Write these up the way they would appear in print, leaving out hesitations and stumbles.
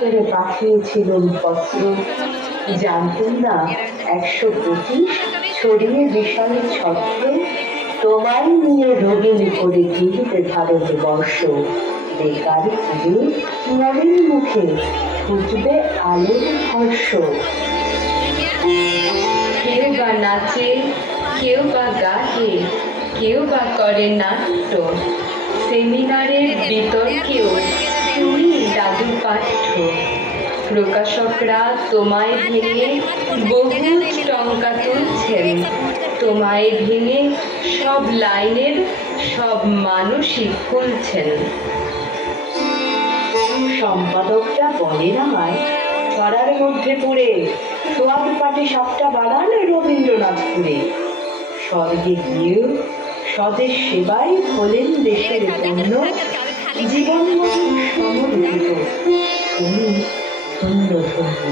দপ্তরে পাঠিয়েছিলুম পত্র, জানতেন না 125 ছড়িয়ে বিশাল ছত্র, তোমায় নিয়ে রোগিণী করে গিলিতে ভারতবর্ষ। বেকার ঘুরে নবীন মুখে ফুটবে আলোর হর্ষ। কেউ বা নাচে, কেউ বা গাহে, কেউ বা করে নাট্য, সেমিনারের বিতর্কেও তুমি দাদু পাঠ্য। প্রকাশকরা তোমায় ভেঙে বহু টঙ্কা তুলছেন, তোমায় ভেঙে সব লাইনের সব মানুষই খুলছেন। সম্পাদকরা বলেন আমায় ছড়ার মধ্যে পড়ে, সোয়াদ পাটি সাপটা বানান রবীন্দ্রনাথপুরে। স্বর্গে গিয়েও স্বদেশ সেবায় হলেন দেশের পণ্য, জীবন সমর্পিত, তুমি ধন্য ধন্য।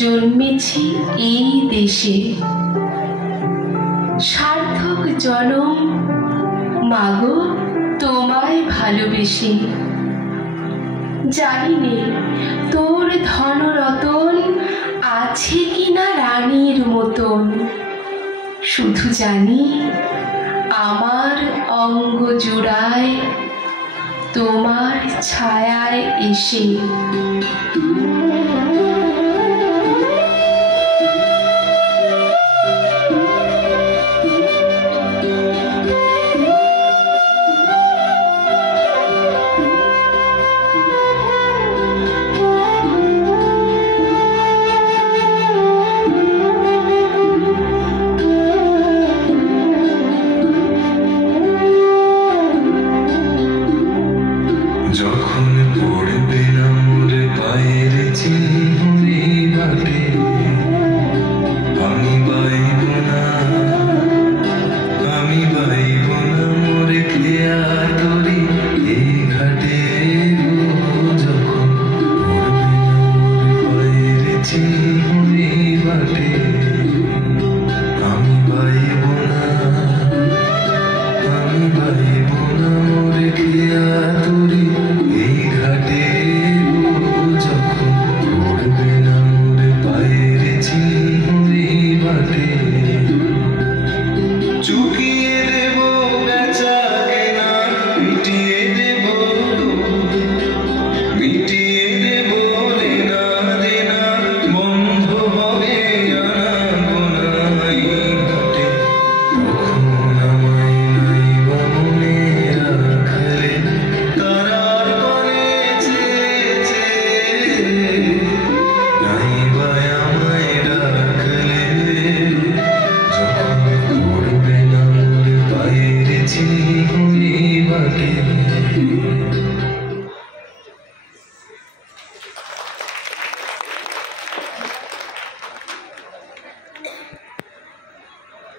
জন্মেছি এই দেশে, সার্থক জনম মাগো তোমায় ভালোবেসে। জানি নে তোর ধনরতন আছে কিনা রানীর মতন, শুধু জানি আমার অঙ্গ জোড়ায় তোমার ছায়ায় এসে